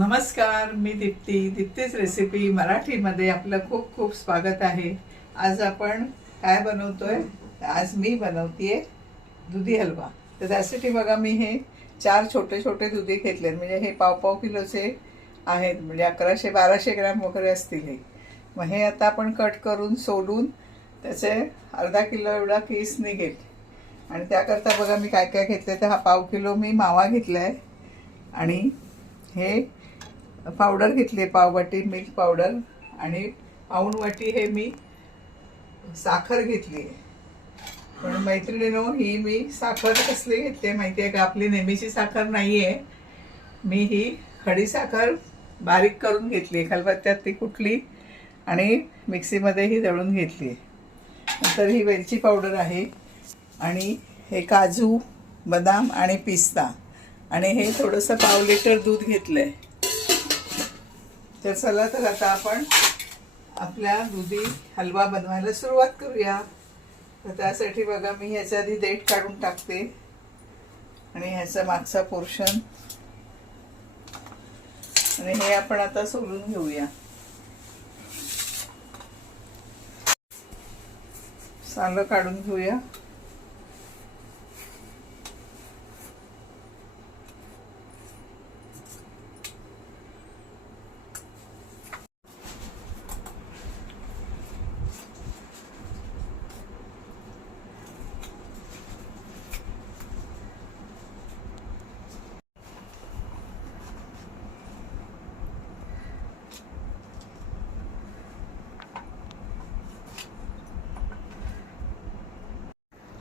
नमस्कार मी दीप्ती. दीप्तीच रेसिपी मराठीमध्ये आपलं खूप खूप स्वागत आहे. आज आपण काय बनवतोय? आज मी बनवतीये दुधी हलवा. तर त्यासाठी बघा मी हे चार छोटे छोटे दुधी घेतले म्हणजे हे पाव पाव किलोचे आहेत. म्हणजे अकराशे बाराशे ग्रॅम वगैरे असतील हे. मग हे आता आपण कट करून सोलून त्याचे अर्धा किलो एवढा केस निघेल आणि त्याकरता बघा मी काय काय घेतले तर हा पाव किलो मी मावा घेतला आहे आणि हे पावडर घेतली आहे पाववाटी मिल्क पावडर आणि पाऊण वाटी हे मी साखर घेतली आहे. पण मैत्रिणीनो ही मी साखर कसली घेतली माहिती आहे का? आपली नेहमीची साखर नाही आहे मी ही खडी साखर बारीक करून घेतली आहे. खलबत्त्यात ती कुठली? आणि मिक्सीमध्ये ही दळून घेतली आहे. नंतर ही वेलची पावडर आहे आणि हे काजू बदाम आणि पिस्ता. आणि हे थोडंसं पाव लिटर दूध घेतलं आहे तर चला तर आता आपण आपल्या दुधी हलवा बनवायला सुरुवात करूया. तर त्यासाठी बघा मी ह्याच्या आधी देठ काढून टाकते. आणि ह्याचा मागचा पोर्शन. आणि हे आपण आता सोलून घेऊया. सालं काढून घेऊया.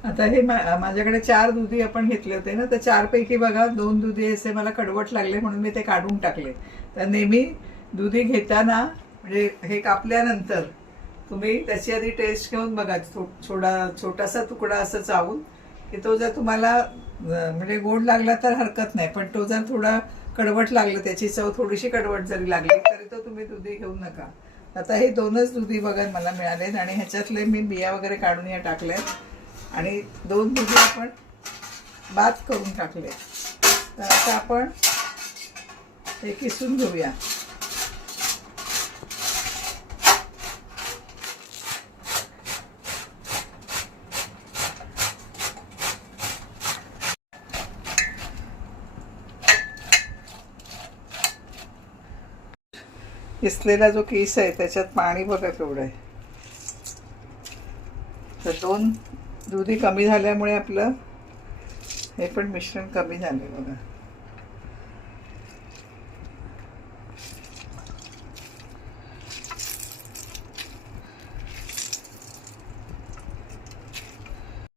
आता हे माझ्याकडे चार दुधी आपण घेतले होते ना तर चारपैकी बघा दोन दुधी असे मला कडवट लागले म्हणून मी ते काढून टाकले. तर नेहमी दुधी घेताना म्हणजे हे कापल्यानंतर तुम्ही त्याची आधी टेस्ट घेऊन बघा छोटा छोटासा तुकडा असं चावून की तो जर तुम्हाला म्हणजे गोड लागला तर हरकत नाही पण तो जर थोडा कडवट लागला त्याची चव थोडीशी कडवट जरी लागली तरी तो तुम्ही दुधी घेऊ नका. आता हे दोनच दुधी बघा मला मिळालेत आणि ह्याच्यातले मी बिया वगैरे काढून या टाकल्या आणि दोन भुजे आपण बाद करून टाकले. तर आता आपण हे किसून घेऊया. किसलेला जो केस आहे त्याच्यात पाणी बघा केवढं आहे. तर दोन दुधी कमी झाल्यामुळे आपलं हे पण मिश्रण कमी झाले बघा.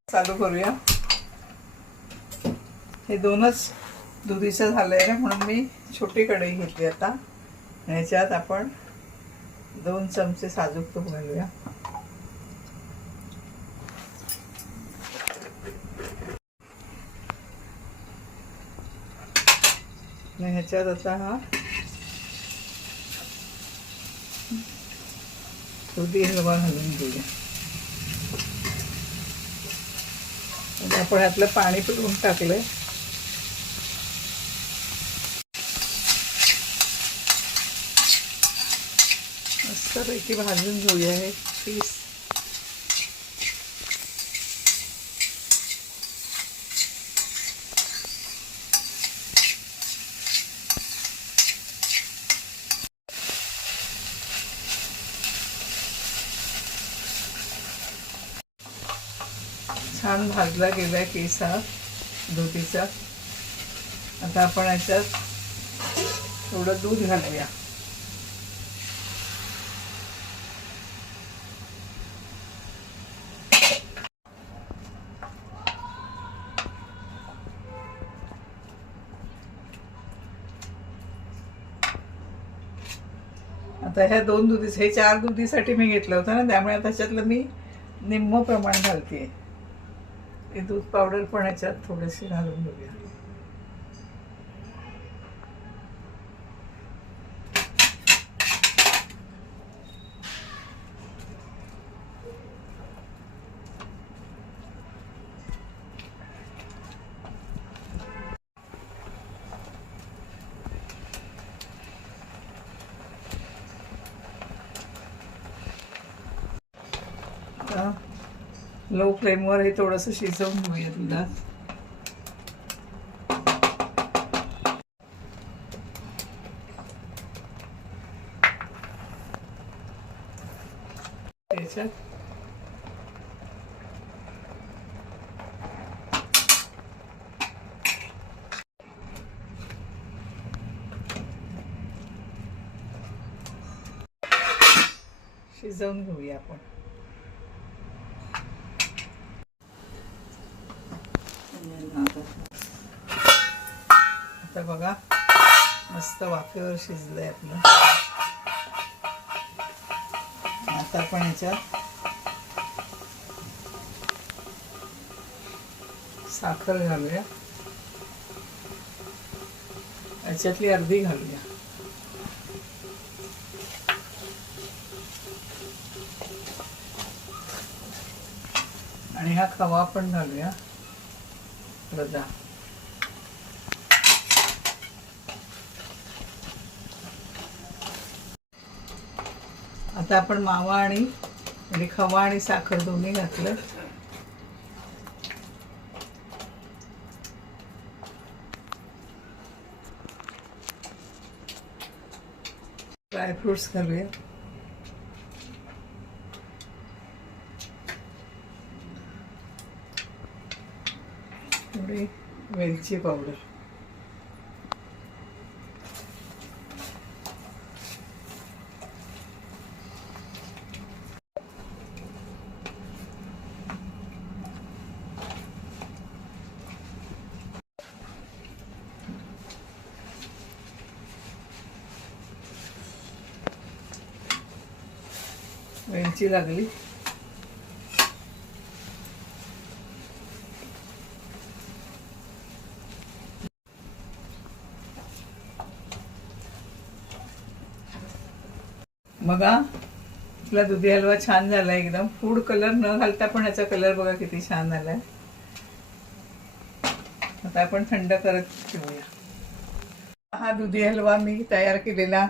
चालू करूया. हे दोनच दुधीचं झालंय ना म्हणून मी छोटी कढई घेतली आता. ह्याच्यात आपण दोन चमचे साजूक तूप घालूया. आणि ह्याच्यात आता हा. दुधी हलवा घालून घेऊया. आपण ह्यातलं पाणी पिळून टाकलंय. मस्तपैकी भाजून घेऊया हे पीस. छान भाजला गेलाय केस हा धोतीचा. आता आपण याच्यात थोडं दूध घालूया. आता ह्या दोन दुधी हे चार दुधीसाठी मी घेतलं होतं ना त्यामुळे त्याच्यातलं मी निम्म प्रमाण घालते. हे दूध पावडर पण याच्यात थोडेसे घालून घेऊया Yeah. Uh -huh. लो फ्लेमवर हे थोडंसं शिजवून घेऊया तुला. त्याच्यात शिजवून घेऊया आपण. आता बघा. मस्त वाफेवर शिजलंय आपलं. आता आपण याच्यात साखर घालूया. याच्यातली अर्धी घालूया. आणि हा खवा पण घालूया. रदा आता आपण मावा आणि म्हणजे खवा आणि साखर दोन्ही घातलं. ड्रायफ्रुट्स घालूया. थोडी वेलची पावडर वेलची लागली. बघा आपला दुधी हलवा छान झाला एकदम. फूड कलर न घालता पण याचा कलर बघा किती छान झालाय. आता आपण थंड करत ठेवूया. हा दुधी हलवा मी तयार केलेला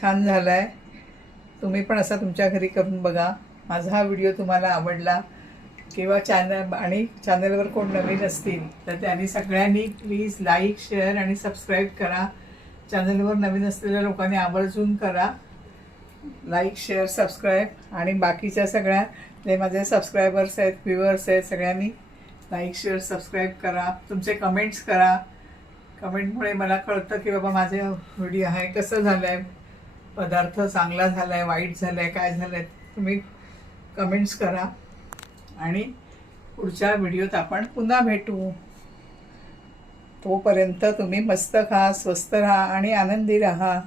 छान झालाय. तुम्ही पण असा तुमच्या घरी करून बघा. माझा हा व्हिडिओ तुम्हाला आवडला किंवा चॅनल आणि चॅनलवर कोण नवीन असतील तर त्यांनी सगळ्यांनी प्लीज लाईक शेअर आणि सबस्क्राईब करा. चॅनलवर नवीन असलेल्या लोकांनी आवर्जून करा. लाईक शेअर सबस्क्राईब आणि बाकीच्या सगळ्या जे माझे सबस्क्रायबर्स आहेत व्ह्युअर्स आहेत सगळ्यांनी लाईक शेअर सबस्क्राईब करा. तुमचे कमेंट्स करा. कमेंटमुळे मला कळतं की बाबा माझे व्हिडिओ आहे कसं झालं आहे पदार्थ चांगला झाला आहे वाईट झाला आहे काय झालं आहे तुम्ही कमेंट्स करा. आणि पुढच्या व्हिडिओत आपण पुन्हा भेटू. तोपर्यंत तुम्ही मस्त खा स्वस्त राहा आणि आनंदी राहा.